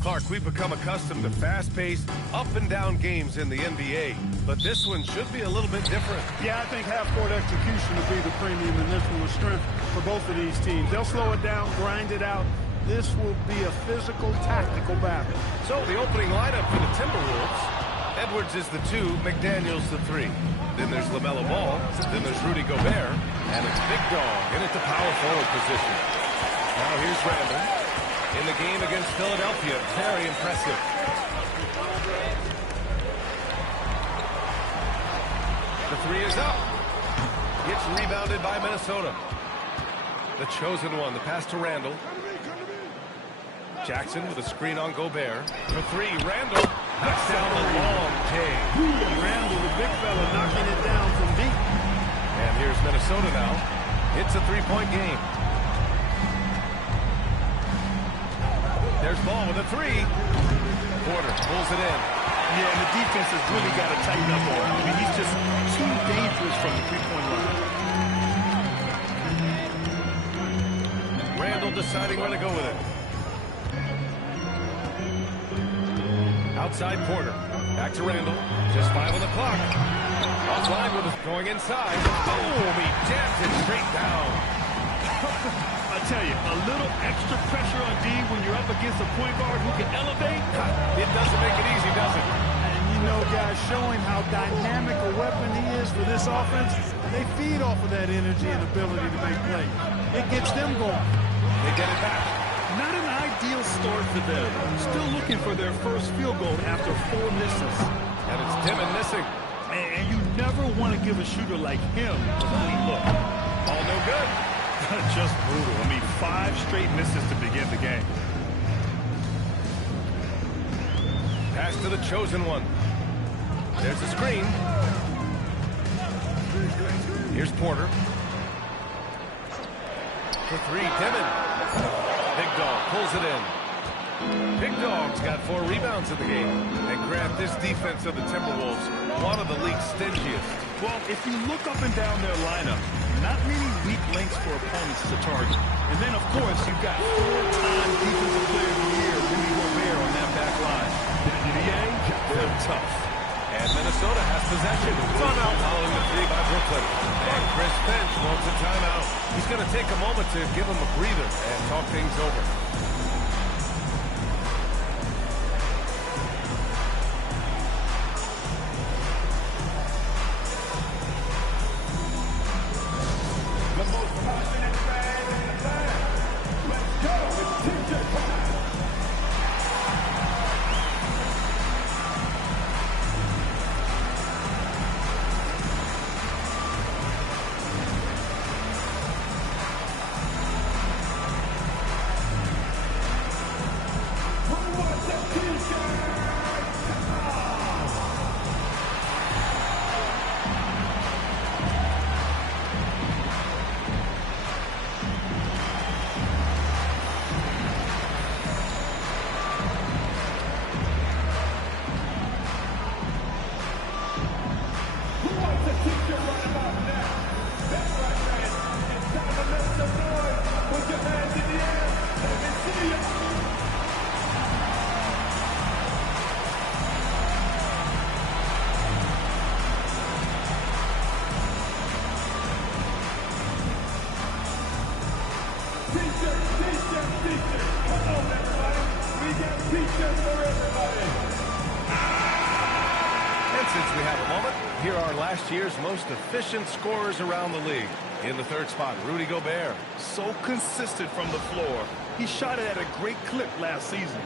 Clark, we've become accustomed to fast-paced, up-and-down games in the NBA, but this one should be a little bit different. Yeah, I think half-court execution will be the premium in this one with strength for both of these teams. They'll slow it down, grind it out. This will be a physical, tactical battle. So the opening lineup for the Timberwolves. Edwards is the 2, McDaniels the 3. Then there's LaMelo Ball, then there's Rudy Gobert, and it's Big Dog in at the power forward position. Now here's Randall. In the game against Philadelphia, very impressive. The 3 is up. Gets rebounded by Minnesota. The chosen one, the pass to Randall. Jackson with a screen on Gobert. For 3, Randall knocks down the long J. Randall, the big fella, knocking it down from deep. And here's Minnesota now. It's a 3-point game. There's Ball with a 3. Porter pulls it in. Yeah, and the defense has really got to tighten up on him. I mean, he's just too dangerous from the three-point line. Randall deciding where to go with it. Outside Porter. Back to Randall. Just 5 on the clock. Offline with it. Going inside. Boom! He jams it straight down. I tell you, a little extra pressure on D when you're up against a point guard who can elevate. It doesn't make it easy, does it? And you know, guys, showing how dynamic a weapon he is for this offense, they feed off of that energy and ability to make plays. It gets them going. They get it back. Not an ideal start for them. Still looking for their first field goal after 4 misses. And it's Timmon missing. And you never want to give a shooter like him a clean look. All no good. Just brutal. I mean, 5 straight misses to begin the game. Pass to the chosen one. There's the screen. Here's Porter. For 3, Timmon. Big Dog pulls it in. Big Dog's got 4 rebounds in the game. And Grant, this defense of the Timberwolves, one of the league's stingiest. Well, if you look up and down their lineup, not many weak links for opponents to target. And then, of course, you've got 4-time Defensive Player of the Year, Rudy Gobert, on that back line. They're tough. And Minnesota has possession. Timeout following the 3 by Brooklyn. And Chris Finch wants a timeout. He's going to take a moment to give him a breather and talk things over. Since we have a moment, here are last year's most efficient scorers around the league. In the 3rd spot, Rudy Gobert. So consistent from the floor. He shot it at a great clip last season.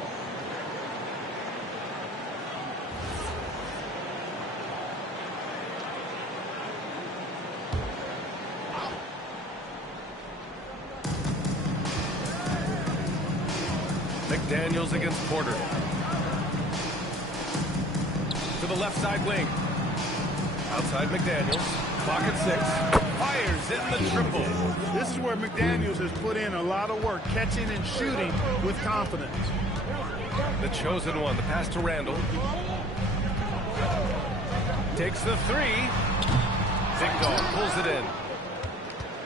McDaniels against Porter. To the left side wing. Outside McDaniels. Clock at 6. Fires in the triple. This is where McDaniels has put in a lot of work, catching and shooting with confidence. The chosen one. The pass to Randall. Takes the 3. Big Dog pulls it in.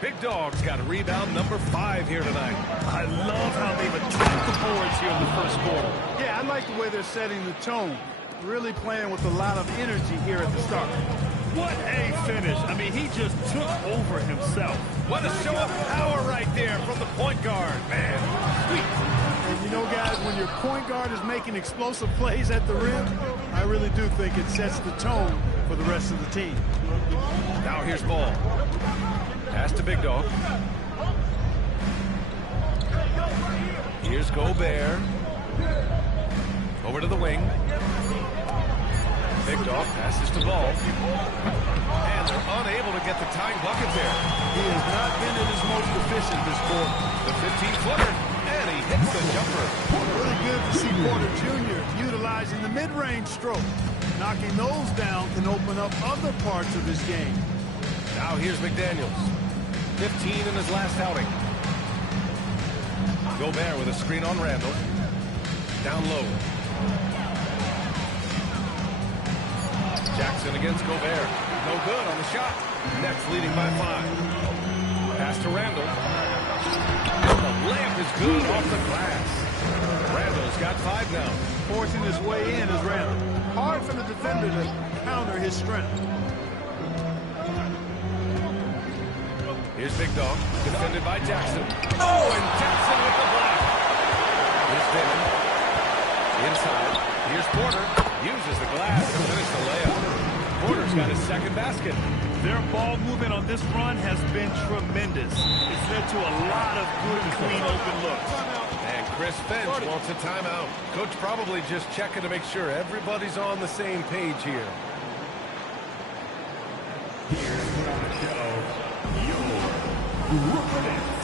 Big Dog's got a rebound number 5 here tonight. I love how they've attacked the boards efforts here in the first quarter. Yeah, I like the way they're setting the tone. Really playing with a lot of energy here at the start. What a finish. I mean, he just took over himself. What a show of power right there from the point guard. Man, sweet. And you know, guys, when your point guard is making explosive plays at the rim, I really do think it sets the tone for the rest of the team. Now here's ball. Pass to Big Dog. Here's Gobert. Over to the wing. Big Dog passes to Ball. And they're unable to get the tying bucket there. He has not been at his most efficient this quarter. The 15-footer. And he hits the jumper. Really good to see Porter Jr. utilizing the mid-range stroke. Knocking those down can open up other parts of his game. Now here's McDaniels. 15 in his last outing. Gobert with a screen on Randall. Down low. Jackson against Gobert. No good on the shot. Nets leading by 5. Pass to Randall. The layup is good off the glass. Randall's got 5 now. Forcing his way in is Randall. Hard for the defender to counter his strength. Here's Big Dog, defended by Jackson. Oh, and Jackson with the block. Here's Damon. Inside. Here's Porter. Uses the glass to finish the layup. Porter's got his second basket. Their ball movement on this run has been tremendous. It's led to a lot of good, clean, open looks. And Chris Finch wants a timeout. Coach probably just checking to make sure everybody's on the same page here. Here's gonna go your Brooklyn.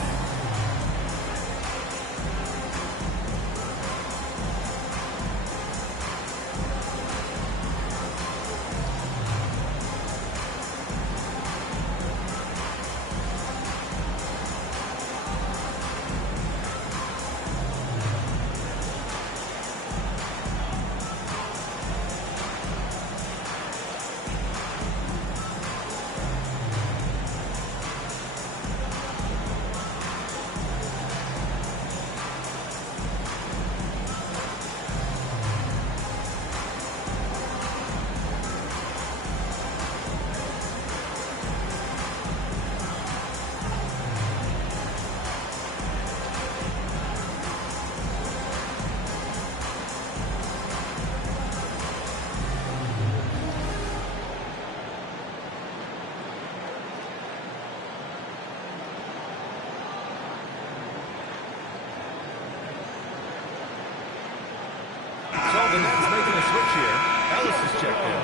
The Nets making a switch here. Ellis is checked in.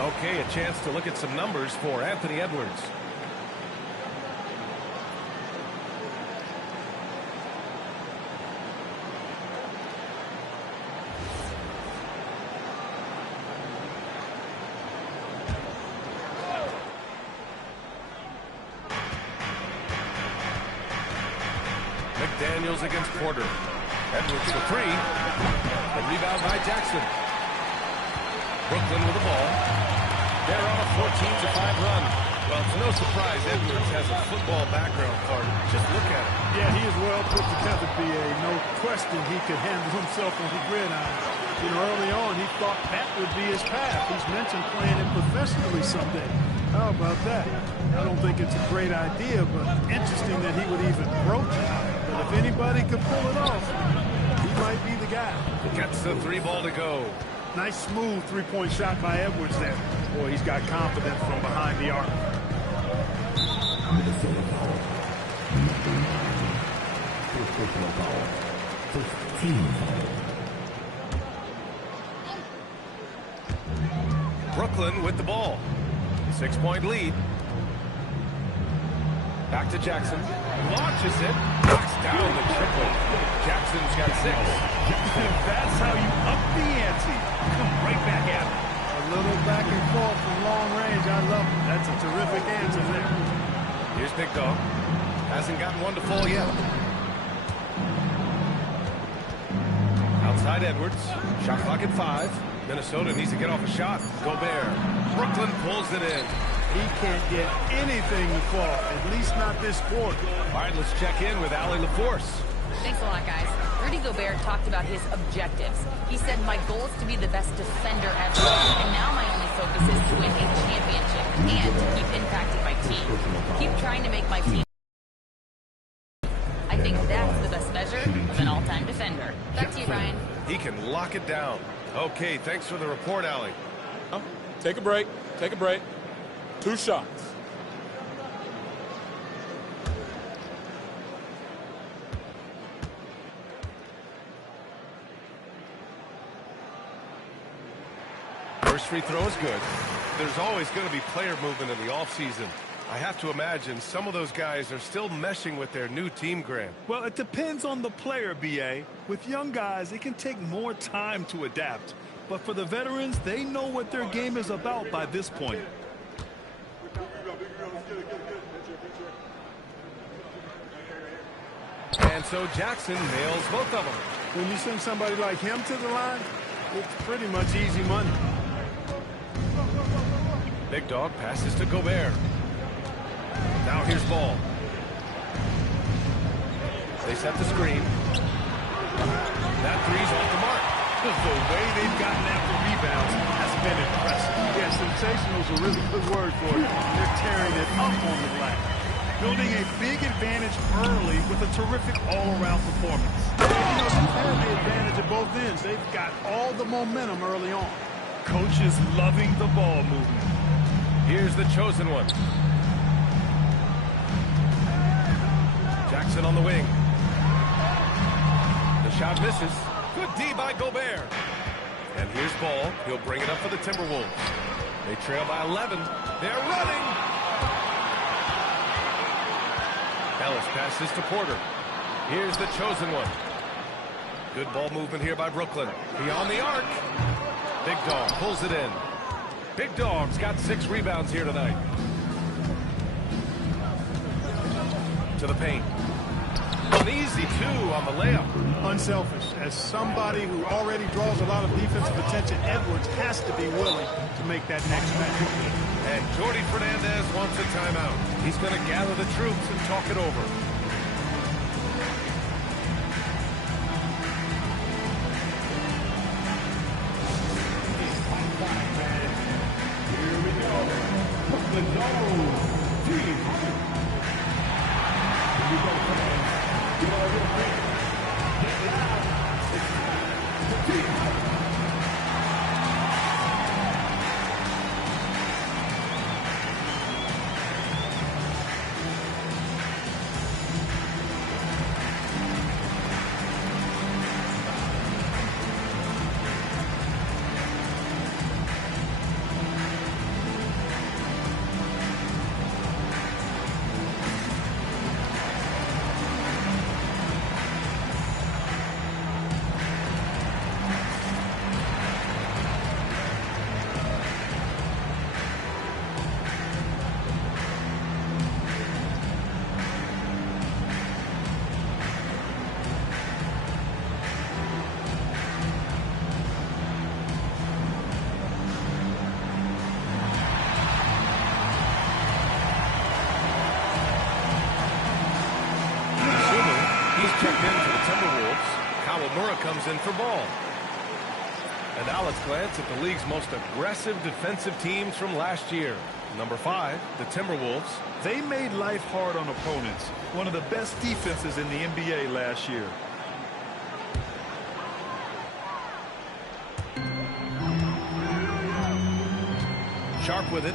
Okay, a chance to look at some numbers for Anthony Edwards. McDaniels against Porter. Edwards for 3. A rebound by Jackson. Brooklyn with the ball. They're on a 14-5 run. Well, it's no surprise Edwards has a football background, Carter. Just look at him. Yeah, he is well put together, B.A. No question he could handle himself on the gridiron. You know, early on, he thought that would be his path. He's mentioned playing it professionally someday. How about that? I don't think it's a great idea, but interesting that he would even broach it. But if anybody could pull it off, he might be the guy. Gets the 3 ball to go. Nice, smooth three-point shot by Edwards there. Boy, he's got confidence from behind the arc. Minnesota foul. First personal foul. First team foul. Brooklyn with the ball. 6-point lead. Back to Jackson. Launches it. Knocks down the triple. Jackson's got 6. That's how you up the ante. Come right back at it. A little back and forth from long range. I love it. That's a terrific answer there. Here's Big Dog. Hasn't gotten one to fall yet. Outside Edwards. Shot clock at 5. Minnesota needs to get off a shot. Gobert. Brooklyn pulls it in. He can't get anything to fall, at least not this quarter. All right, let's check in with Allie LaForce. Thanks a lot, guys. We're Rudy Gobert talked about his objectives. He said, my goal is to be the best defender ever, and now my only focus is to win a championship and to keep impacting my team. Keep trying to make my team. I think that's the best measure of an all-time defender. Back to you, Ryan. He can lock it down. Okay, thanks for the report, Allie. Take a break. Take a break. 2 shots. First free throw is good. There's always going to be player movement in the offseason. I have to imagine some of those guys are still meshing with their new team, Grant. Well, it depends on the player, B.A. With young guys, it can take more time to adapt. But for the veterans, they know what their game is about by this point. And so Jackson nails both of them. When you send somebody like him to the line, it's pretty much easy money. Big Dog passes to Gobert. Now here's Ball. They set the screen. That three's off the mark. The way they've gotten after rebounds has been impressive. Yeah, sensational is a really good word for it. They're tearing it up on the glass. Building a big advantage early with a terrific all-around performance. You know, they've had the advantage at both ends. They've got all the momentum early on. Coach is loving the ball movement. Here's the chosen one. Jackson on the wing. The shot misses. Good D by Gobert. And here's Ball. He'll bring it up for the Timberwolves. They trail by 11. They're running. Ellis passes to Porter. Here's the chosen one. Good ball movement here by Brooklyn. Beyond the arc. Big Dog pulls it in. Big Dog's got 6 rebounds here tonight. To the paint. An easy 2 on the layup. Unselfish. As somebody who already draws a lot of defensive attention, Edwards has to be willing to make that next match. And Jordi Fernandez wants a timeout. He's going to gather the troops and talk it over. Checked in for the Timberwolves. Kawamura comes in for Ball. And now let's glance at the league's most aggressive defensive teams from last year. Number 5, the Timberwolves. They made life hard on opponents. One of the best defenses in the NBA last year. Sharp with it.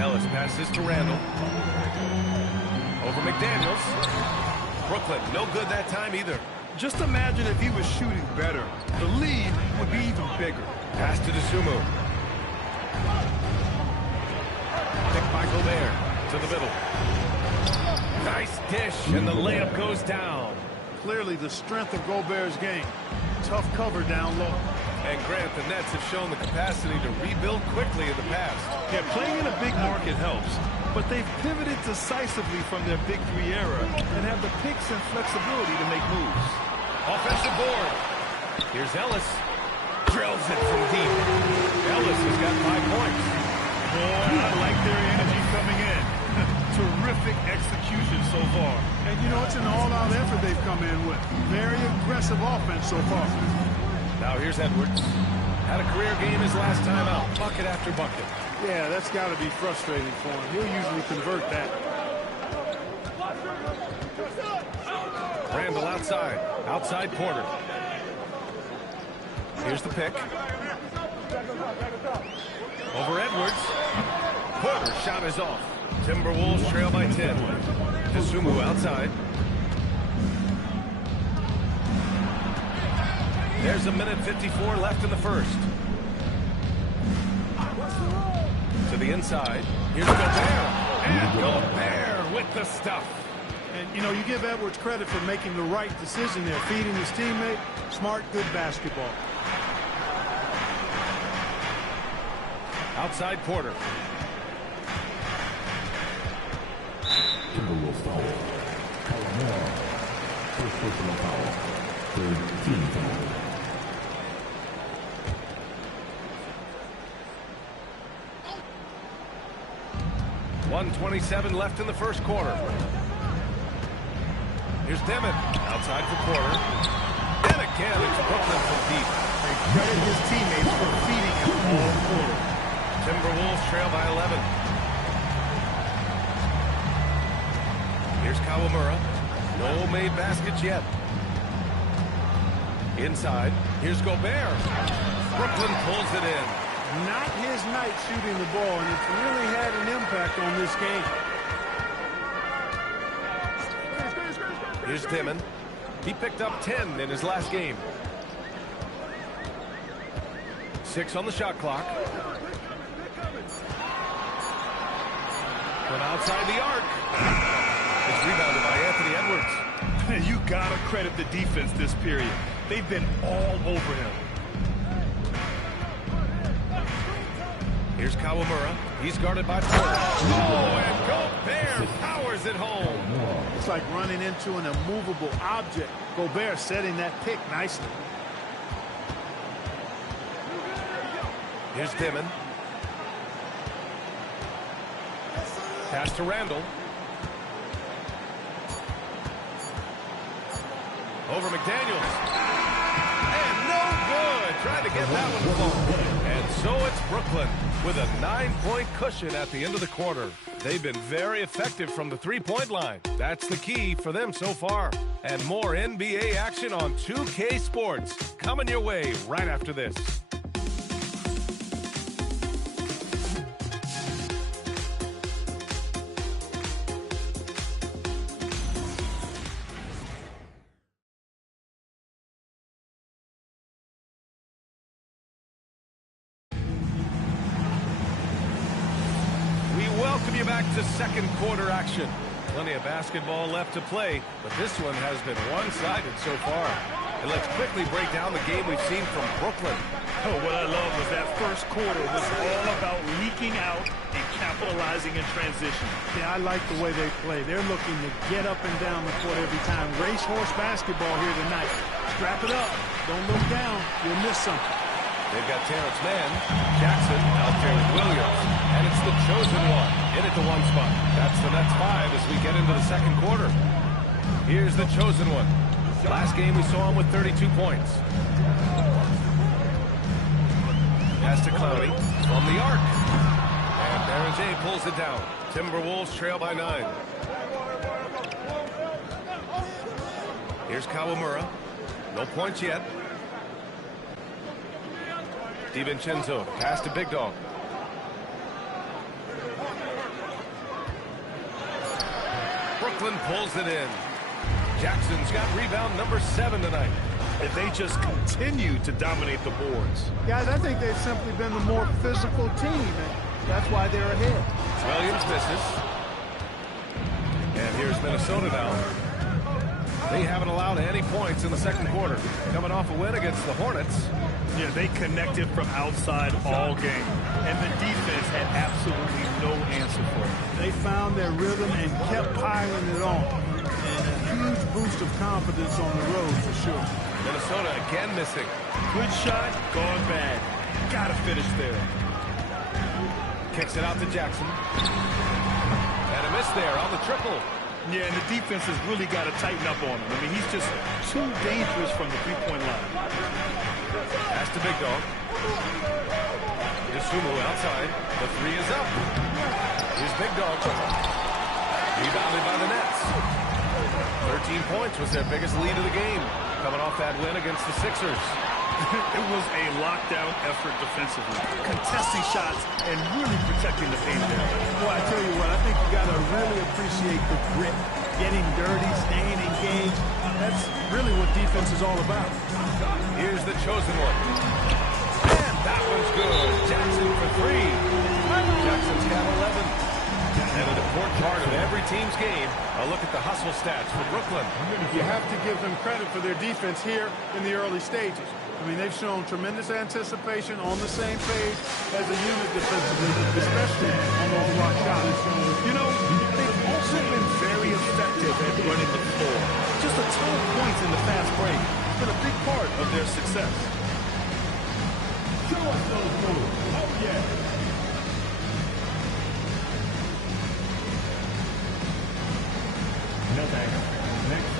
Ellis passes to Randall. Over McDaniels. Brooklyn, no good that time either. Just imagine if he was shooting better. The lead would be even bigger. Pass to Dosunmu. Pick by Gobert to the middle. Nice dish, and the layup goes down. Clearly the strength of Gobert's game. Tough cover down low. And Grant, the Nets have shown the capacity to rebuild quickly in the past. Yeah, playing in a big market helps. But they've pivoted decisively from their Big 3 era and have the picks and flexibility to make moves. Offensive board. Here's Ellis. Drills it from deep. Ellis has got 5 points. Boy, I like their energy coming in. Terrific execution so far. And you know, it's an all-out effort they've come in with. Very aggressive offense so far. Now here's Edwards. Had a career game his last time out. Bucket after bucket. Yeah, that's got to be frustrating for him. He'll usually convert that. Randall outside. Outside Porter. Here's the pick. Over Edwards. Porter's shot is off. Timberwolves trail by 10. Dosunmu outside. There's a minute 54 left in the first. To the inside. Here's Gobert. And Gobert with the stuff. And, you know, you give Edwards credit for making the right decision there, feeding his teammate. Smart, good basketball. Outside Porter. Timberwolves foul. Kawhi. First personal foul. Third team foul. .127 left in the first quarter. Here's Demon. Outside for Porter. And again, it's Brooklyn from deep. And credit his teammates for feeding him all quarter. Timberwolves trail by 11. Here's Kawamura. No made baskets yet. Inside. Here's Gobert. Brooklyn pulls it in. Not his night shooting the ball, and it's really had an impact on this game. Here's Dimon. He picked up 10 in his last game. 6 on the shot clock. From outside the arc. It's rebounded by Anthony Edwards. You gotta credit the defense this period. They've been all over him. Here's Kawamura. He's guarded by Porter. Oh, and Gobert powers it home. It's like running into an immovable object. Gobert setting that pick nicely. Here's Dimon. Pass to Randall. Over McDaniels. And no good. Trying to get that one to fall. And so it's Brooklyn with a 9-point cushion at the end of the quarter. They've been very effective from the three-point line. That's the key for them so far. And more NBA action on 2K Sports coming your way right after this. Welcome you back to second quarter action. Plenty of basketball left to play, but this one has been one-sided so far. And let's quickly break down the game we've seen from Brooklyn. Oh, what I love was that first quarter was all about leaking out and capitalizing in transition. Yeah, I like the way they play. They're looking to get up and down the court every time. Racehorse basketball here tonight. Strap it up. Don't look down. You'll miss something. They've got Terrence Mann, Jackson out there with Williams, and it's the chosen one in at the one spot. That's the Nets 5 as we get into the second quarter. Here's the chosen one. Last game we saw him with 32 points. Pass to Clowney from the arc. And Baron J pulls it down. Timberwolves trail by 9. Here's Kawamura. No points yet. DiVincenzo, pass to Big Dog. Brooklyn pulls it in. Jackson's got rebound number 7 tonight. And they just continue to dominate the boards. Guys, I think they've simply been the more physical team, and that's why they're ahead. Williams misses. And here's Minnesota now. They haven't allowed any points in the second quarter. Coming off a win against the Hornets. Yeah, they connected from outside all game. And the defense had absolutely no answer for it. They found their rhythm and kept piling it on. And a huge boost of confidence on the road for sure. Minnesota again missing. Good shot, gone bad. Gotta finish there. Kicks it out to Jackson. And a miss there on the triple. Yeah, and the defense has really got to tighten up on him. I mean, he's just too dangerous from the three-point line. Pass to Big Dog. Dosunmu outside. The three is up. Here's Big Dog. Rebounded by the Nets. 13 points was their biggest lead of the game, coming off that win against the Sixers. It was a lockdown effort defensively, contesting shots and really protecting the paint there. Well, I tell you what, I think you got to really appreciate the grit, getting dirty, staying engaged. That's really what defense is all about. Here's the chosen one. And that one's good. Jackson for three. Jackson's got 11. And an important part of every team's game, a look at the hustle stats for Brooklyn. You have to give them credit for their defense here in the early stages. I mean, they've shown tremendous anticipation, on the same page as a unit defensively, especially on those block shots. You know, they've also been very effective at running the floor. Just a ton of points in the fast break has been a big part of their success. Show us those moves. Oh, yeah. No thanks. Next.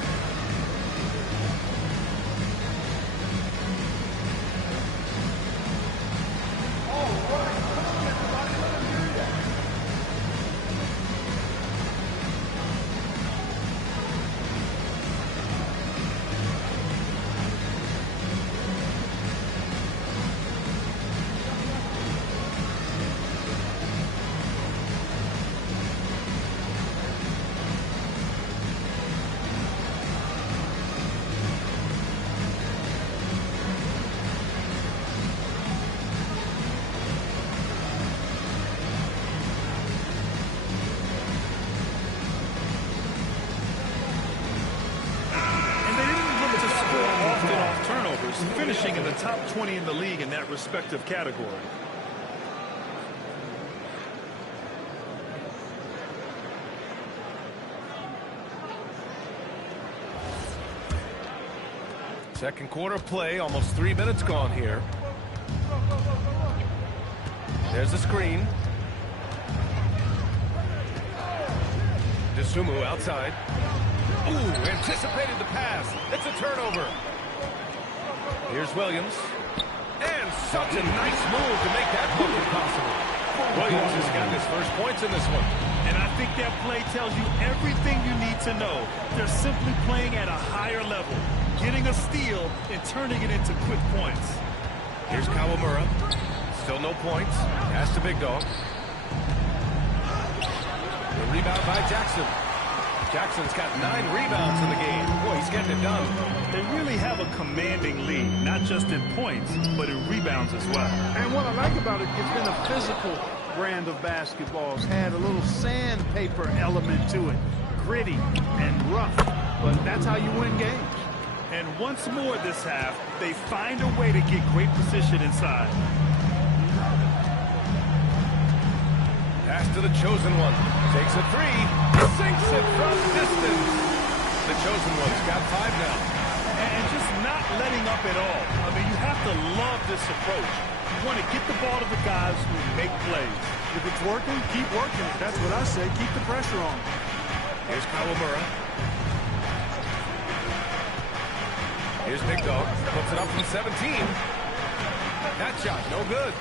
Finishing in the top 20 in the league in that respective category. Second quarter play, almost 3 minutes gone here. There's a screen. Dosunmu outside. Ooh, anticipated the pass. It's a turnover. Here's Williams. And such a nice move to make that look impossible. Williams has got his first points in this one. And I think that play tells you everything you need to know. They're simply playing at a higher level, getting a steal and turning it into quick points. Here's Kawamura. Still no points. Pass to Big Dog. The rebound by Jackson. Jackson's got 9 rebounds in the game. Boy, he's getting it done. They really have a commanding lead, not just in points, but in rebounds as well. And what I like about it, it's been a physical brand of basketball. It's had a little sandpaper element to it. Gritty and rough, but that's how you win games. And once more this half, they find a way to get great position inside. Pass to the chosen one. Takes a three. Sinks it from distance. The chosen one's got 5 now. And just not letting up at all. I mean, you have to love this approach. You want to get the ball to the guys who make plays. If it's working, keep working. That's what I say. Keep the pressure on. Here's Kawamura. Here's Big Dog. Puts it up from 17. That shot, no good.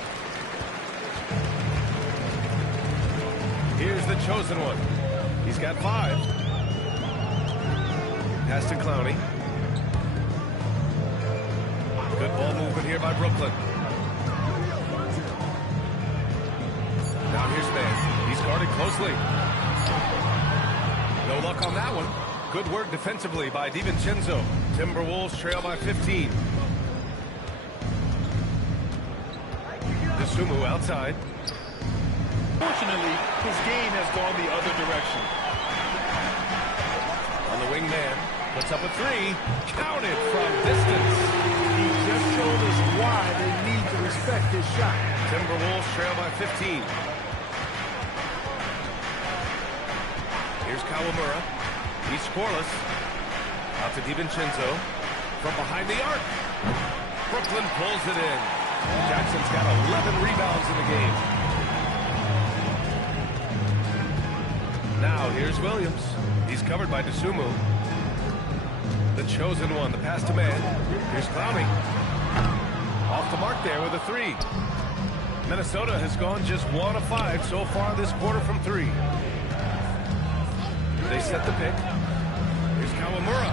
Here's the chosen one. He's got 5. Pass to Clowney. Good ball movement here by Brooklyn. Now here's Mann. He's guarded closely. No luck on that one. Good work defensively by DiVincenzo. Timberwolves trail by 15. Dosunmu outside. Fortunately, his game has gone the other direction. On the wing man, puts up a 3. Counted from distance. He just showed us why they need to respect his shot. Timberwolves trail by 15. Here's Kawamura. He's scoreless. Out to DiVincenzo. From behind the arc. Brooklyn pulls it in. Jackson's got 11 rebounds in the game. Now here's Williams. He's covered by Dosunmu. The chosen one, the pass to man. Here's Clowney. Off the mark there with a 3. Minnesota has gone just 1 of 5 so far this quarter from 3. They set the pick. Here's Kawamura.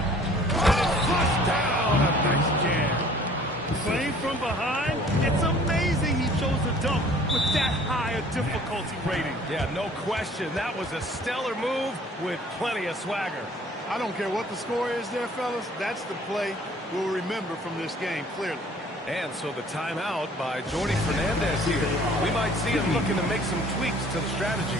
Flushed down. A nice jam. Playing from behind, it's amazing he chose a dunk with that high a difficulty rating. Yeah, no question. That was a stellar move with plenty of swagger. I don't care what the score is there, fellas. That's the play we'll remember from this game, clearly. And so the timeout by Jordi Fernandez here. We might see him looking to make some tweaks to the strategy.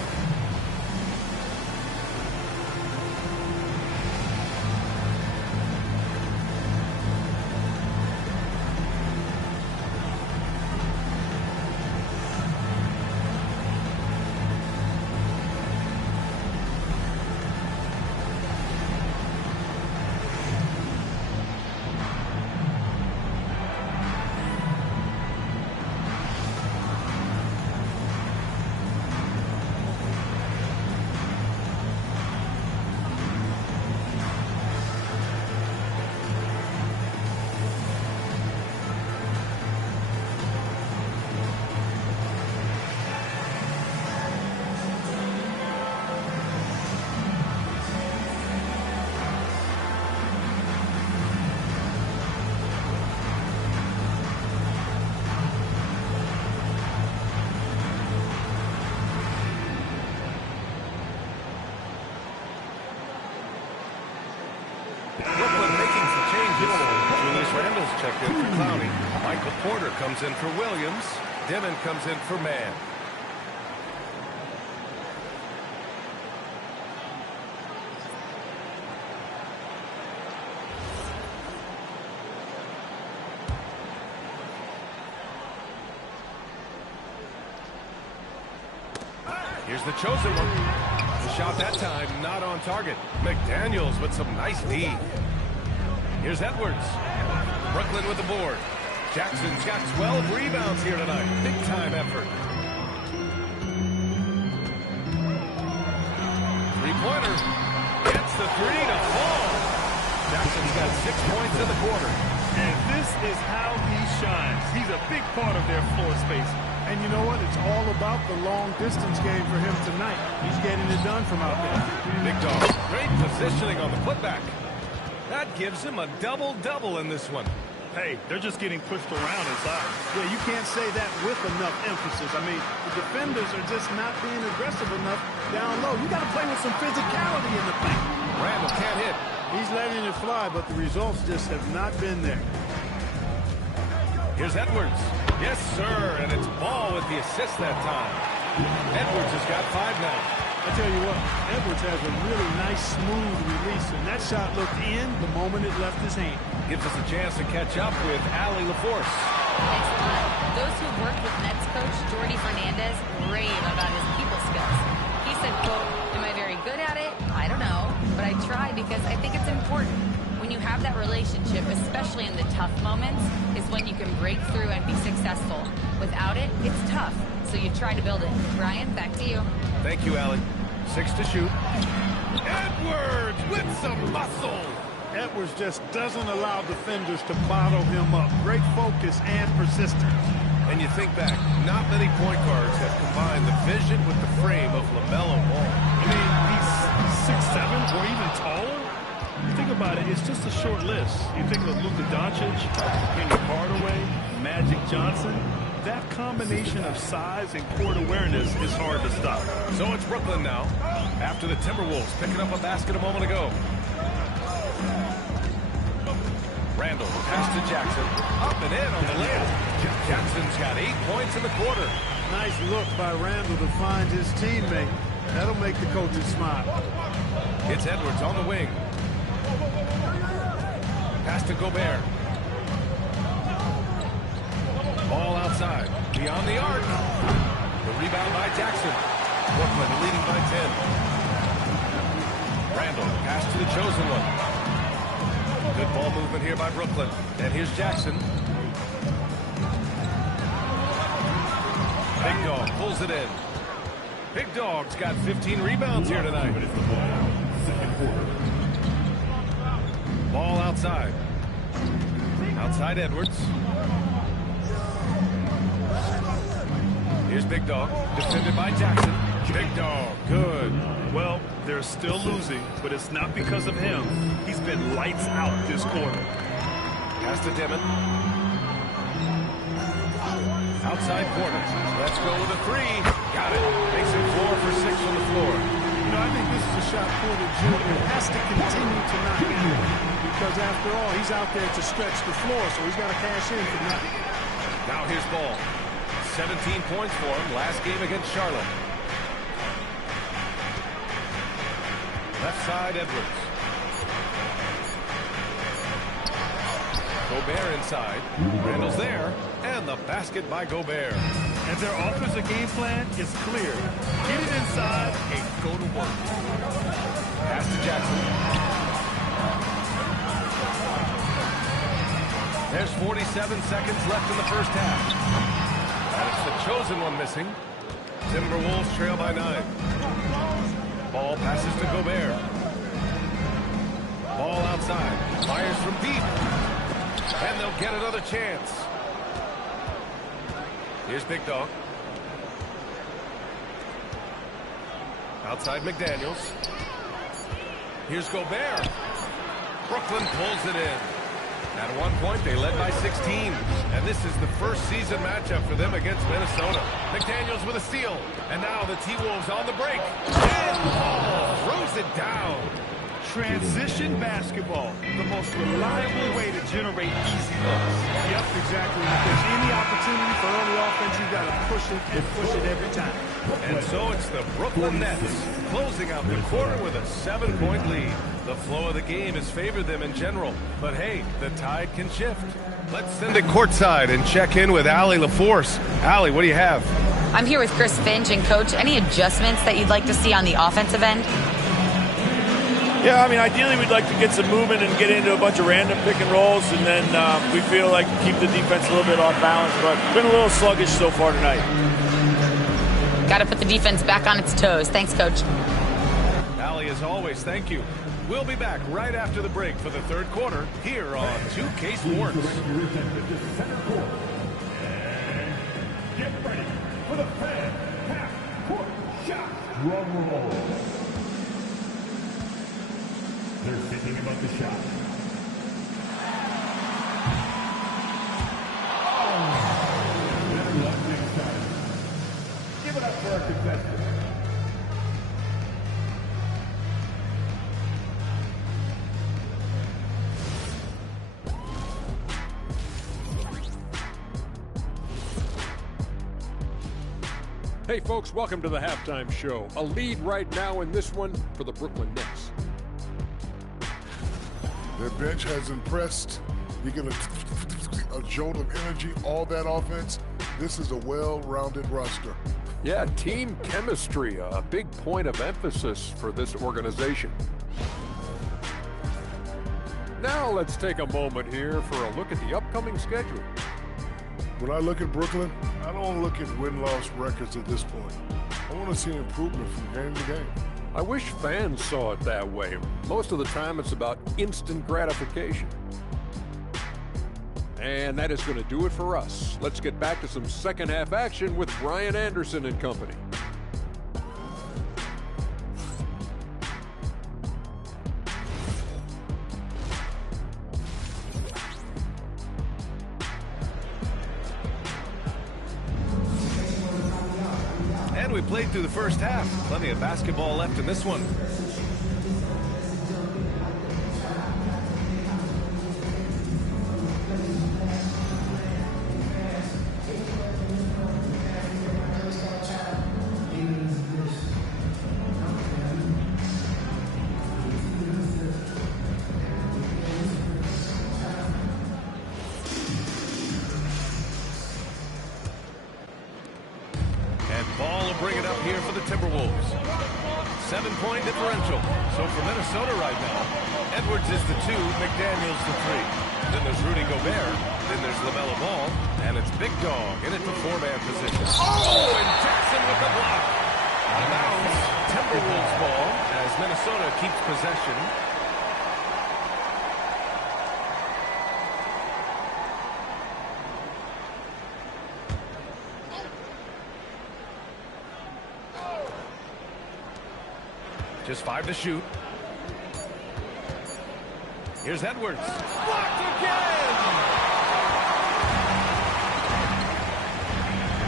Brooklyn making some changes. Julius Randle's checked in for Clowney. Michael Porter comes in for Williams. Dimon comes in for Mann. Here's the chosen one. The shot that time not on target. McDaniels with some nice D. Here's Edwards. Brooklyn with the board. Jackson's got 12 rebounds here tonight. Big time effort. 3-pointer. Gets the 3 to fall. Jackson's got 6 points in the quarter. And this is how he shines. He's a big part of their floor space. And you know what? It's all about the long-distance game for him tonight. He's getting it done from out there. Big dog. Great positioning on the putback. That gives him a double-double in this one. Hey, they're just getting pushed around inside. Yeah, you can't say that with enough emphasis. I mean, the defenders are just not being aggressive enough down low. You got to play with some physicality in the paint. Randle can't hit. He's letting it fly, but the results just have not been there. Here's Edwards. Yes, sir, and it's Ball with the assist that time. Edwards has got 5 now. I tell you what, Edwards has a really nice, smooth release, and that shot looked in the moment it left his hand. Gives us a chance to catch up with Allie LaForce. Thanks a lot. Those who worked with Nets coach Jordi Fernandez rave about his people skills. He said, quote, "Am I very good at it? I don't know, but I try because I think it's important. When you have that relationship, especially in the tough moments, is when you can break through and be successful. Without it, it's tough, so you try to build it." Brian, back to you. Thank you, Allie. 6 to shoot. Edwards with some muscle. Edwards just doesn't allow defenders to bottle him up. Great focus and persistence. And you think back, not many point guards have combined the vision with the frame of LaMelo Ball. I mean, he's 6'7", or even taller. You think about it, it's just a short list. You think of Luka Doncic, Penny Hardaway, Magic Johnson. That combination of size and court awareness is hard to stop. So it's Brooklyn now, after the Timberwolves picking up a basket a moment ago. Randle, pass to Jackson. Up and in on the layup. Jackson's got 8 points in the quarter. Nice look by Randle to find his teammate. That'll make the coaches smile. It's Edwards on the wing. Pass to Gobert. Ball outside. Beyond the arc. The rebound by Jackson. Brooklyn leading by 10. Randle, pass to the chosen one. Good ball movement here by Brooklyn. And here's Jackson. Big Dog pulls it in. Big Dog's got 15 rebounds here tonight. second quarter. Ball outside. Outside Edwards. Here's Big Dog, defended by Jackson. Big Dog, good. Well, they're still losing, but it's not because of him. He's been lights out this quarter. Pass to Demon. Outside corner. Let's go with a three. Got it. Makes it 4 for 6 from the floor. You know, I think this is a shot Porter Jr. has to continue to knock down. Because after all, he's out there to stretch the floor, so he's got to cash in for nothing. Now here's Ball. 17 points for him last game against Charlotte. Left side, Edwards. Gobert inside. Randall's there. And the basket by Gobert. And their offensive game plan is clear. Get it inside and go to work. Pass to Jackson. There's 47 seconds left in the first half. And it's the chosen one missing. Timberwolves trail by 9. Ball passes to Gobert. Ball outside. Fires from deep. And they'll get another chance. Here's Big Dog. Outside McDaniels. Here's Gobert. Brooklyn pulls it in. At one point, they led by 16. And this is the first season matchup for them against Minnesota. McDaniels with a steal. And now the T-Wolves on the break. And Paul throws it down. Transition basketball, the most reliable way to generate easy looks. Yep, exactly. If there's any opportunity for early offense, you got to push it and push it every time. And so it's the Brooklyn Nets closing out the quarter with a 7-point lead. The flow of the game has favored them in general. But hey, the tide can shift. Let's send it courtside and check in with Allie LaForce. Allie, what do you have? I'm here with Chris Finch. And, Coach, any adjustments that you'd like to see on the offensive end? Yeah, I mean, ideally we'd like to get some movement and get into a bunch of random pick and rolls, and then we feel like keep the defense a little bit off balance, but been a little sluggish so far tonight. Got to put the defense back on its toes. Thanks, Coach. Allie, as always, thank you. We'll be back right after the break for the third quarter here on 2K Sports. Get ready for the fan half-court shot. Drum roll. They're thinking about the shot. They're left inside. Give it up for our contestant. Hey, folks, welcome to the halftime show. A lead right now in this one for the Brooklyn Nets. Their bench has impressed. You get a jolt of energy, all that offense. This is a well-rounded roster. Yeah, team chemistry, a big point of emphasis for this organization. Now let's take a moment here for a look at the upcoming schedule. When I look at Brooklyn, I don't look at win-loss records at this point. I want to see improvement from game to game. I wish fans saw it that way. Most of the time it's about instant gratification. And that is going to do it for us. Let's get back to some second half action with Brian Anderson and company. And we played through the first half. Plenty of basketball left in this one. Ball will bring it up here for the Timberwolves. 7-point differential. So for Minnesota right now, Edwards is the 2, McDaniels the 3. Then there's Rudy Gobert. Then there's LaMelo Ball. And it's Big Dog in it for 4-man position. Oh, and Jackson with the block. Out of bounds. Timberwolves ball as Minnesota keeps possession. Just 5 to shoot. Here's Edwards. Blocked again!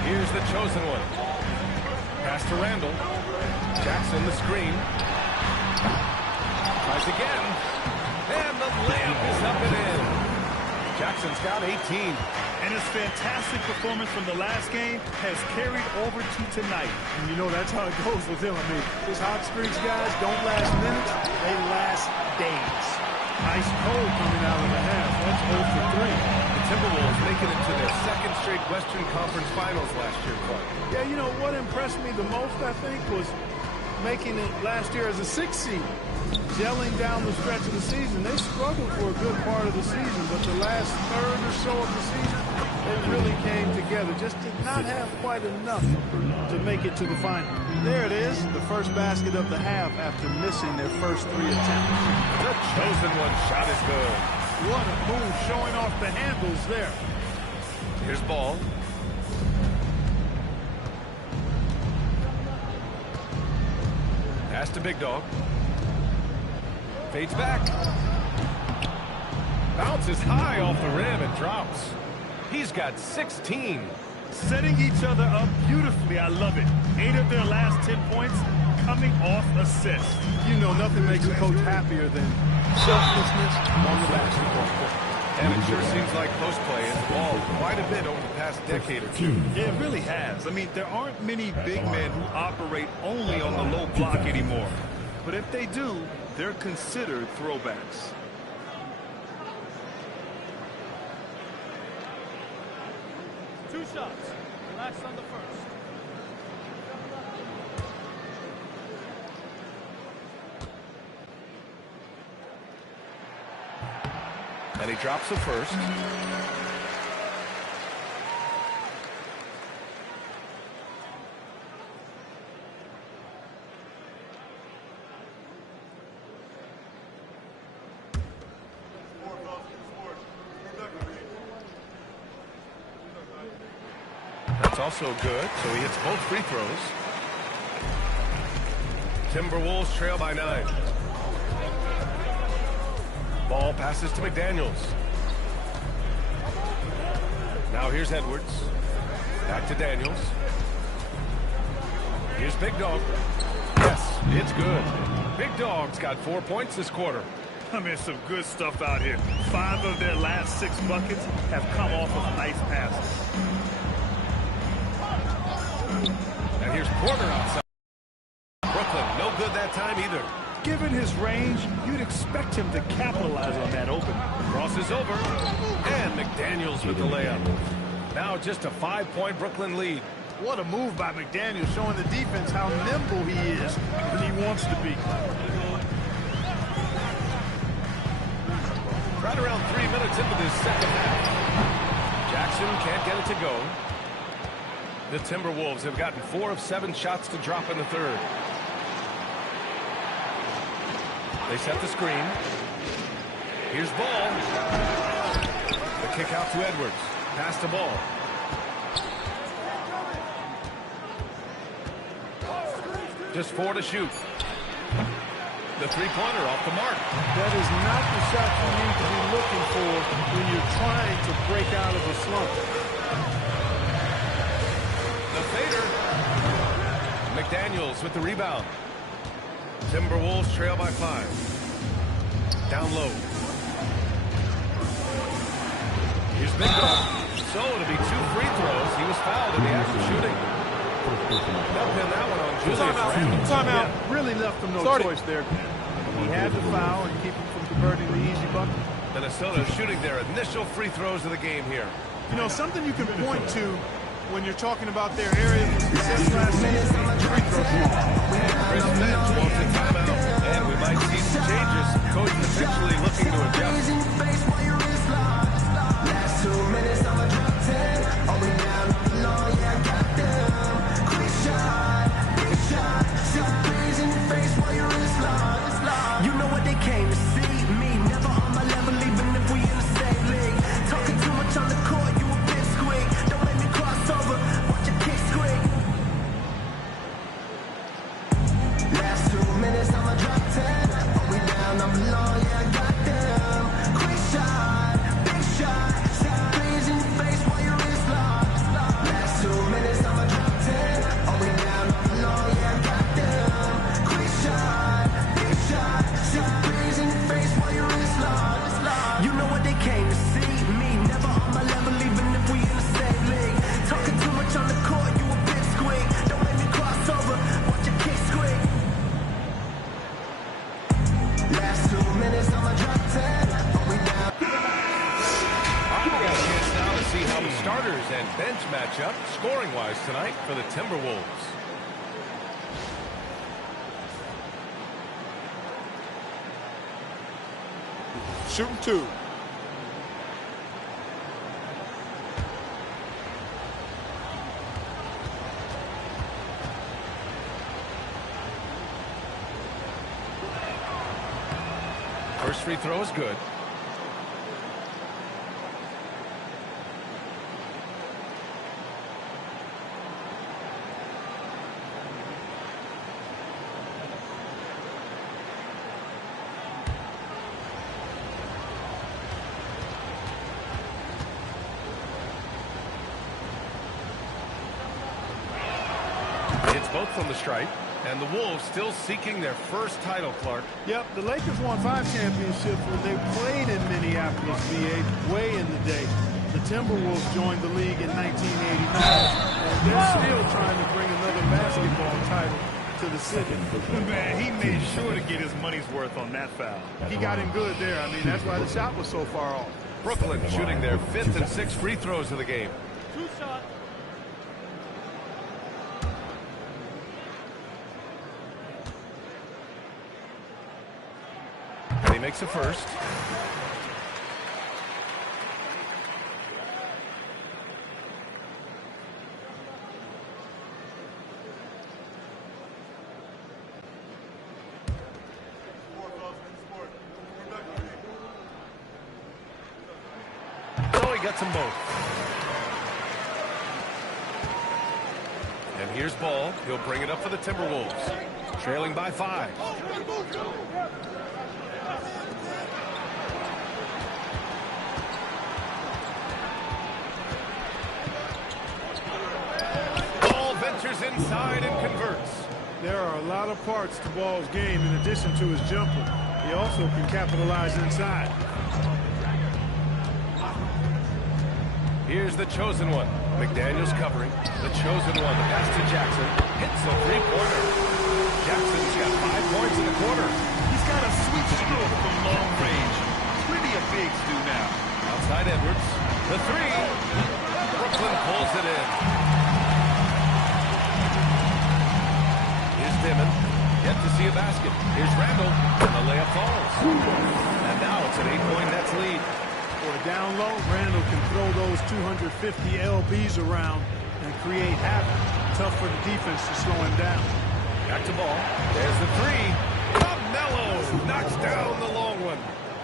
Here's the chosen one. Pass to Randall. Jackson the screen. Tries again. And the layup is up and in. Jackson's got 18. And his fantastic performance from the last game has carried over to tonight. And you know that's how it goes with him. I mean, his hot streaks, guys, don't last minutes. They last days. Ice cold coming out of the half. That's 0 for 3. The Timberwolves making it to their second straight Western Conference Finals last year, Clark. Yeah, you know what impressed me the most, I think, was making it last year as a 6 seed. Gelling down the stretch of the season. They struggled for a good part of the season, but the last third or so of the season, they really came together. Just did not have quite enough to make it to the final. There it is, the first basket of the half after missing their first 3 attempts. The chosen one shot is good. What a move, showing off the handles there. Here's Ball. Pass to Big Dog. Fades back. Bounces high off the rim and drops. He's got 16. Setting each other up beautifully. I love it. 8 of their last 10 points coming off assists. You know, nothing makes a coach happier than selflessness on the basketball court. And it sure seems like post play has evolved quite a bit over the past decade or two. Yeah, it really has. I mean, there aren't many big men who operate only on the low block anymore. But if they do, they're considered throwbacks. Two shots. Relax on the first. And he drops the first. That's also good, so he hits both free throws. Timberwolves trail by 9. Ball passes to McDaniels. Now here's Edwards. Back to Daniels. Here's Big Dog. Yes, it's good. Big Dog's got 4 points this quarter. I mean, some good stuff out here. 5 of their last 6 buckets have come off of nice passes. And here's Porter outside. Brooklyn, no good that time either. Given his range, you'd expect him to capitalize on that opening. Crosses over. And McDaniels with the layup. Now just a 5-point Brooklyn lead. What a move by McDaniels, showing the defense how nimble he is when he wants to be. Right around 3 minutes into this second half. Jackson can't get it to go. The Timberwolves have gotten 4 of 7 shots to drop in the third. They set the screen. Here's Ball. The kick out to Edwards. Pass to Ball. Just 4 to shoot. The three-pointer off the mark. That is not the shot you need to be looking for when you're trying to break out of a slump. The fader. McDaniels with the rebound. Timberwolves trail by 5. Down low. Here's Big Dog. So it'll be 2 free throws. He was fouled in the act of shooting. They'll pin that one on Julius Randle. Timeout. Yeah, really left him no choice there. He had to foul and keep him from converting the easy bucket. Minnesota shooting their initial free throws of the game here. You know, something you can point to when you're talking about their area of success last season, free throw shooting. Chris Finch wants a timeout, and we might see some changes. Coach potentially looking to adjust. Last 2 minutes, I'm a drop 10. All we down, yeah, I got them. Quick shot, got a chance now to see how the starters and bench match up scoring-wise tonight for the Timberwolves. Shooting 2. First free throw is good. It's both from the stripe. And the Wolves still seeking their first title, Clark. Yep, the Lakers won 5 championships when they played in Minneapolis, VA, way in the day. The Timberwolves joined the league in 1989, and they're still trying to bring another basketball title to the city. Man, he made sure to get his money's worth on that foul. He got him good there. I mean, that's why the shot was so far off. Brooklyn shooting their 5th and 6th free throws of the game. 2 shots. And he makes a first. Oh, he gets them both. And here's Ball. He'll bring it up for the Timberwolves. Trailing by 5. Ball ventures inside and converts. There are a lot of parts to Ball's game in addition to his jumper. He also can capitalize inside. Here's the chosen one. McDaniels covering. The chosen one. The pass to Jackson. Hits a three-pointer. Jackson's got 5 points in the quarter. He's got a sweet stroke from long range. Plenty of bigs do now. Outside Edwards. The three. Brooklyn pulls it in. Here's Dimon. Yet to see a basket. Here's Randall. And the layup falls. And now it's an 8-point Nets lead. Or down low, Randall can throw those 250 LBs around and create havoc. Tough for the defense to slow him down. Back to Ball. There's the three. Carmelo knocks down the long one.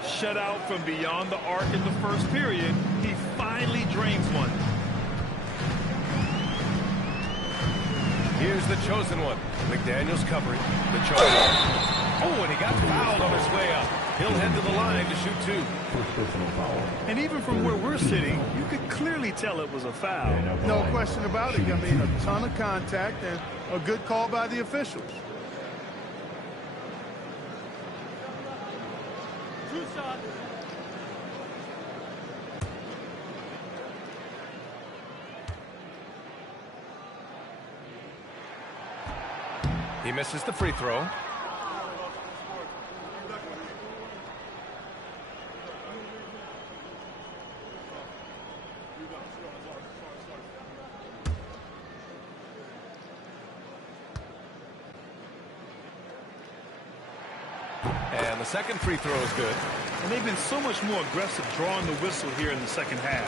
Shut out from beyond the arc in the first period. He finally drains one. Here's the chosen one. McDaniels covering. The chosen one. Oh, and he got fouled on his way up. He'll head to the line to shoot 2. And even from where we're sitting, you could clearly tell it was a foul. No question about it. I mean, a ton of contact and a good call by the officials. 2 shots. He misses the free throw. And the second free throw is good. And they've been so much more aggressive drawing the whistle here in the second half.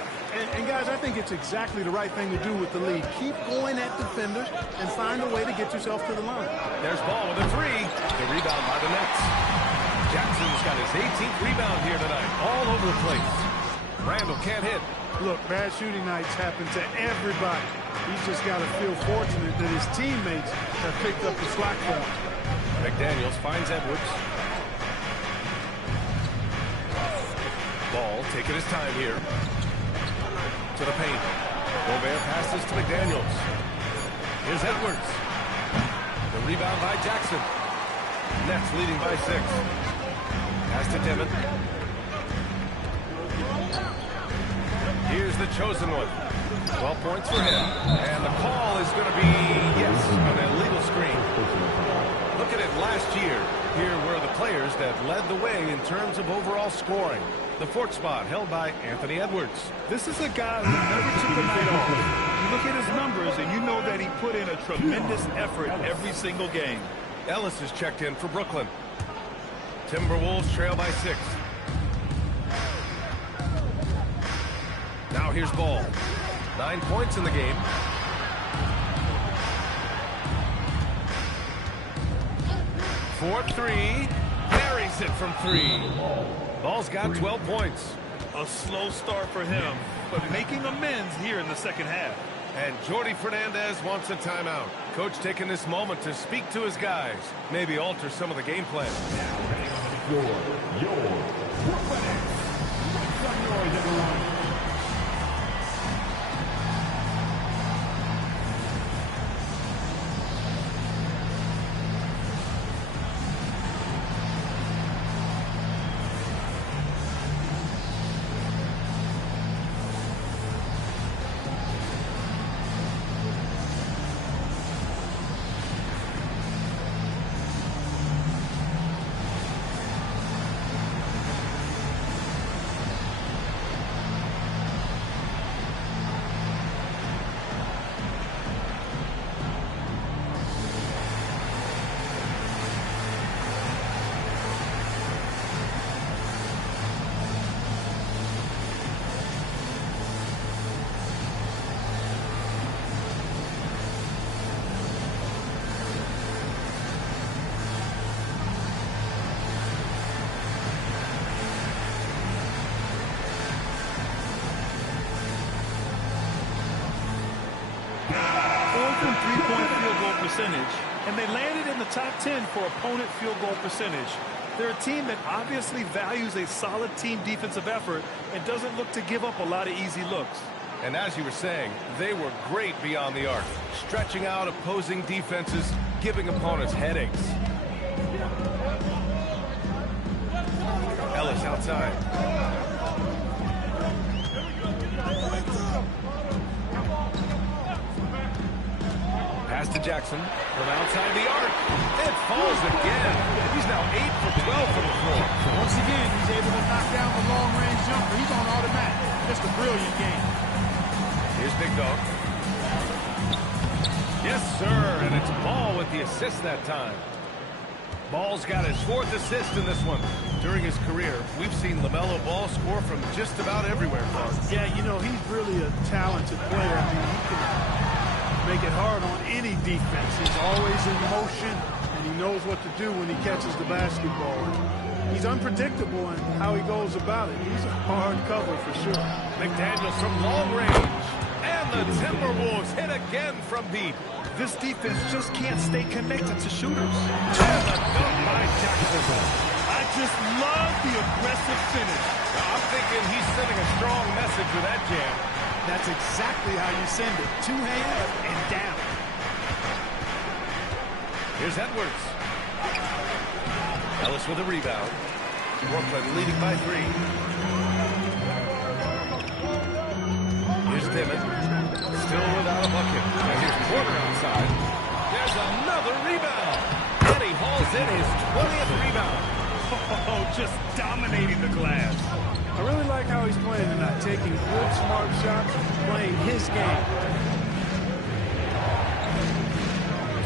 And guys, I think it's exactly the right thing to do with the lead. Keep going at defenders and find a way to get yourself to the line. There's Ball with a three. The rebound by the Nets. Jackson's got his 18th rebound here tonight. All over the place. Randall can't hit. Look, bad shooting nights happen to everybody. He's just got to feel fortunate that his teammates have picked up the slack for him. McDaniels finds Edwards. Ball taking his time here. To the paint. Gobert passes to McDaniels. Here's Edwards. The rebound by Jackson. Nets leading by 6. Pass to Dimon. Here's the chosen one. 12 points for him. And the call is going to be, yes, an illegal screen. Look at him last year, here were the players that led the way in terms of overall scoring. The fourth spot held by Anthony Edwards. This is a guy who never took a night off. You look at his numbers, and you know that he put in a tremendous effort every single game. Ellis is checked in for Brooklyn. Timberwolves trail by 6. Now here's Ball. 9 points in the game. For 3. Buries it from 3. Ball's got 12 points. A slow start for him, but making amends here in the second half. And Jordi Fernandez wants a timeout. Coach taking this moment to speak to his guys. Maybe alter some of the game plan. Your Brooklyn Nets. Make some noise, everyone. And they landed in the top 10 for opponent field goal percentage. They're a team that obviously values a solid team defensive effort and doesn't look to give up a lot of easy looks. And as you were saying, they were great beyond the arc, stretching out opposing defenses, giving opponents headaches. Ellis outside. Pass to Jackson from outside the arc. It falls again. He's now 8 for 12 from the floor. Once again, he's able to knock down the long-range jumper. He's on automatic. Just a brilliant game. Here's Big Dog. Yes, sir. And it's Ball with the assist that time. Ball's got his 4th assist in this one. During his career, we've seen LaMelo Ball score from just about everywhere, Clark. Yeah, you know, he's really a talented player. I mean, he can make it hard on any defense. He's always in motion, and he knows what to do when he catches the basketball. He's unpredictable in how he goes about it. He's a hard cover for sure. McDaniels from long range. And the Timberwolves hit again from deep. This defense just can't stay connected to shooters. And the dunk by Jackson. I just love the aggressive finish. Now, I'm thinking he's sending a strong message with that jam. That's exactly how you send it. 2 hands and down. Here's Edwards. Ellis with a rebound. Brooklyn leading by 3. Here's Dimon. Still without a bucket. And here's Porter outside. There's another rebound. And he hauls in his 20th rebound. Oh, just dominating the glass. I really like how he's playing tonight, taking good, smart shots, playing his game.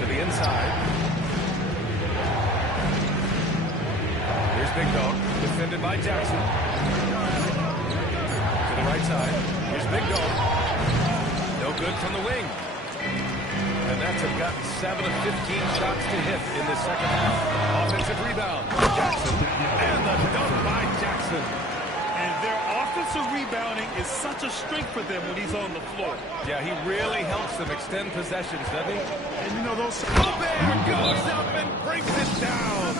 To the inside. Here's Big Dog, defended by Jackson. To the right side. Here's Big Dog. No good from the wing. And Nets have gotten 7 of 15 shots to hit in the second half. Offensive rebound. Jackson. And the dunk by Jackson. And their offensive rebounding is such a strength for them when he's on the floor. Yeah, he really helps them extend possessions, doesn't he? And you know those... Gobert goes up and brings it down.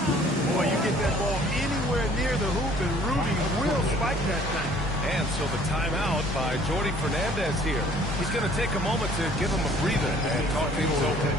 Boy, you get that ball anywhere near the hoop, and Rudy will spike that thing. And so the timeout by Jordi Fernandez here. He's going to take a moment to give him a breather and talk things over.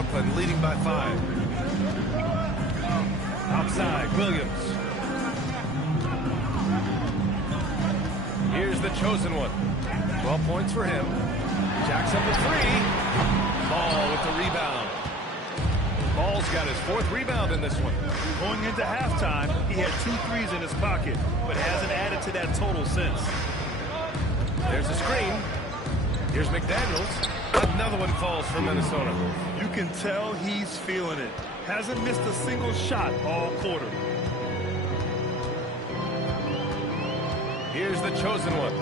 Brooklyn leading by 5. Outside, Williams. Here's the chosen one. 12 points for him. Jackson with 3. Ball with the rebound. Ball's got his 4th rebound in this one. Going into halftime, he had 2 threes in his pocket, but hasn't added to that total since. There's a screen. Here's McDaniels. Another one falls for Minnesota. You can tell he's feeling it. Hasn't missed a single shot all quarter. Here's the chosen one.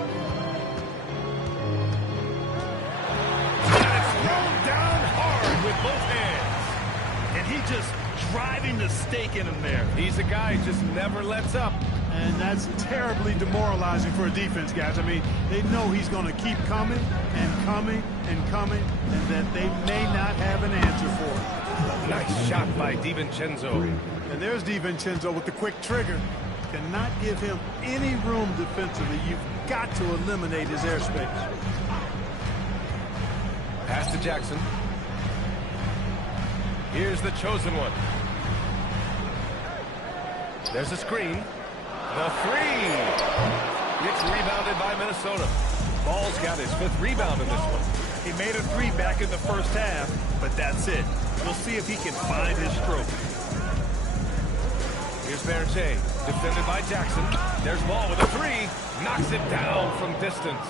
And it's rolled down hard with both hands. And he just driving the stake in him there. He's a guy who just never lets up. And that's terribly demoralizing for a defense, guys. I mean, they know he's going to keep coming and coming and coming, and that they may not have an answer for it. Nice shot by DiVincenzo. And there's DiVincenzo with the quick trigger. Cannot give him any room defensively. You've got to eliminate his airspace. Pass to Jackson. Here's the chosen one. There's a screen. The 3. It's rebounded by Minnesota. Ball's got his 5th rebound in this one. He made a 3 back in the first half, but that's it. We'll see if he can find his stroke. Here's Berger, defended by Jackson. There's Ball with a 3. Knocks it down from distance.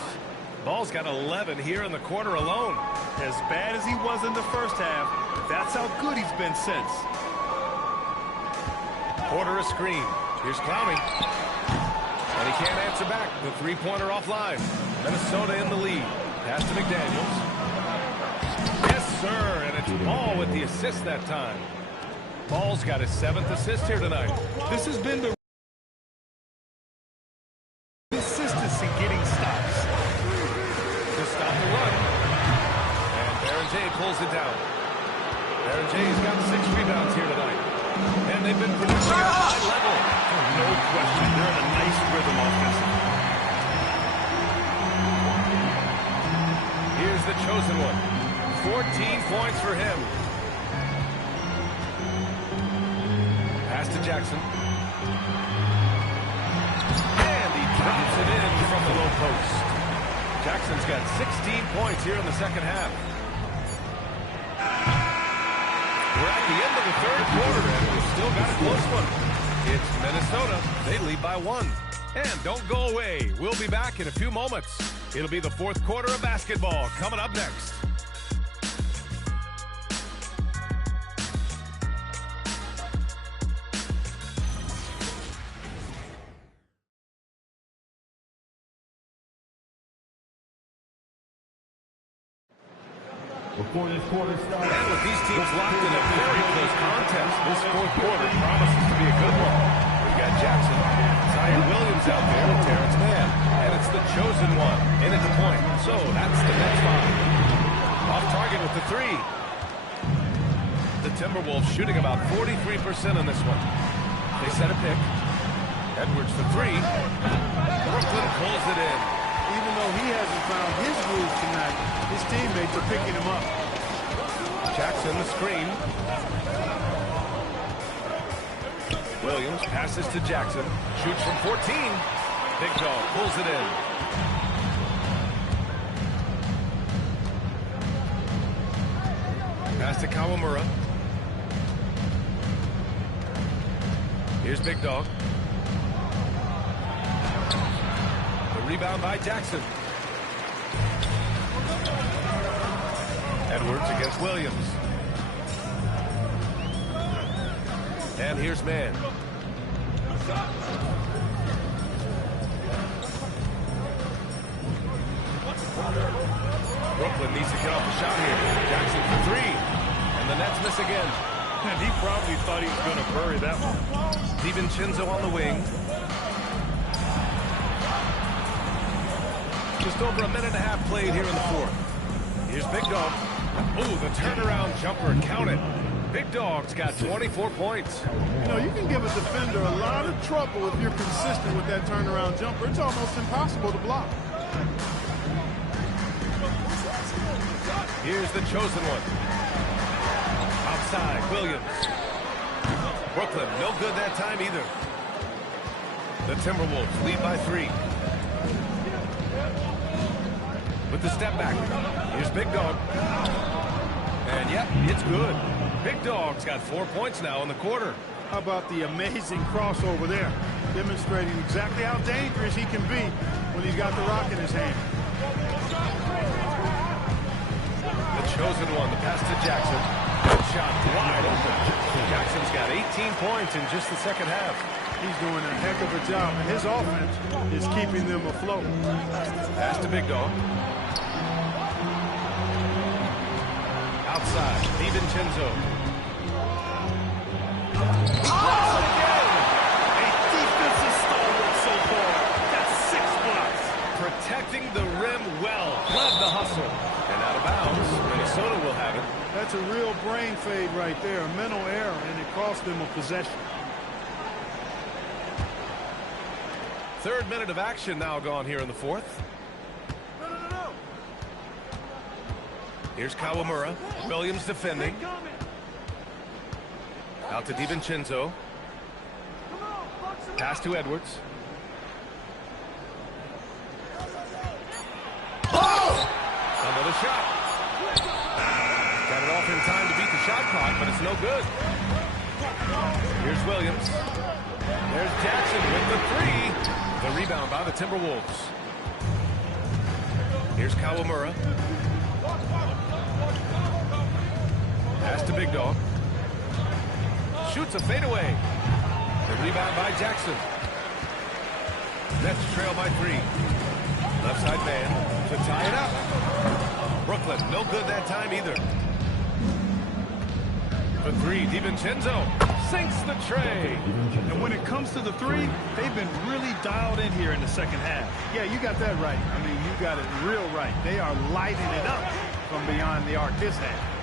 Ball's got 11 here in the quarter alone. As bad as he was in the first half, that's how good he's been since. Porter a screen. Here's Clowney. And he can't answer back. The 3-pointer offline. Minnesota in the lead. Pass to McDaniels. Yes, sir. And it's Ball with the assist that time. Ball's got his 7th assist here tonight. This has been the consistency getting stops. To stop the run. And Berger pulls it down. Berger's got 6 rebounds here tonight. And they've been producing at a high level. No question. They're in a nice rhythm offensively. Here's the chosen one. 14 points for him. Pass to Jackson. And he drops it in from the low post. Jackson's got 16 points here in the second half. We're at the end of the 3rd quarter, and we've still got a close one. It's Minnesota. They lead by 1. And don't go away. We'll be back in a few moments. It'll be the 4th quarter of basketball coming up next. Before this quarter starts, And with these teams locked in a very close contest, this 4th quarter promises to be a good one. We've got Jackson, Zion Williams out there with Terrence Mann. And it's the chosen one in at the point. So that's the next 5. Off target with the 3. The Timberwolves shooting about 43% in this one. They set a pick. Edwards for 3. Brooklyn pulls it in. Even though he hasn't found his groove tonight, his teammates are picking him up. Jackson the screen. Williams passes to Jackson. Shoots from 14. Big Dog pulls it in. Pass to Kawamura. Here's Big Dog. The rebound by Jackson. Edwards against Williams. And here's Mann. Brooklyn needs to get off the shot here. Jackson for 3. And the Nets miss again. And he probably thought he was going to bury that one. DiVincenzo on the wing. Just over a minute and a half played here in the 4th. Here's Big Dog. Ooh, the turnaround jumper. Count it. Big Dog's got 24 points. You know, you can give a defender a lot of trouble if you're consistent with that turnaround jumper. It's almost impossible to block. Here's the chosen one. side, Williams. Brooklyn, no good that time either. The Timberwolves lead by 3. With the step back. Here's Big Dog. And yep, it's good. Big Dog's got 4 points now in the quarter. How about the amazing crossover there? Demonstrating exactly how dangerous he can be when he's got the rock in his hand. The chosen one, the pass to Jackson. Shot wide open. Jackson's got 18 points in just the second half. He's doing a heck of a job, and his offense is keeping them afloat. Pass to Big Dog. Outside, DiVincenzo. Blocks it again! A defensive stalwart so far. That's 6 blocks. Protecting the rim well. Led the hustle. And out of bounds, Minnesota will have it. That's a real brain fade right there, a mental error, and it cost them a possession. Third minute of action now gone here in the fourth. Here's Kawamura. Williams defending. Out to DiVincenzo. Pass to Edwards. Oh! Another shot. Got it off in time to beat the shot clock, but it's no good. Here's Williams. There's Jackson with the 3. The rebound by the Timberwolves. Here's Kawamura. Pass to Big Dog. Shoots a fadeaway. The rebound by Jackson. Nets trail by 3. Left side man to tie it up. Brooklyn, no good that time either. For 3, DiVincenzo sinks the tray. And when it comes to the 3, they've been really dialed in here in the second half. Yeah, you got that right. I mean, you got it real right. They are lighting it up from beyond the arc this half.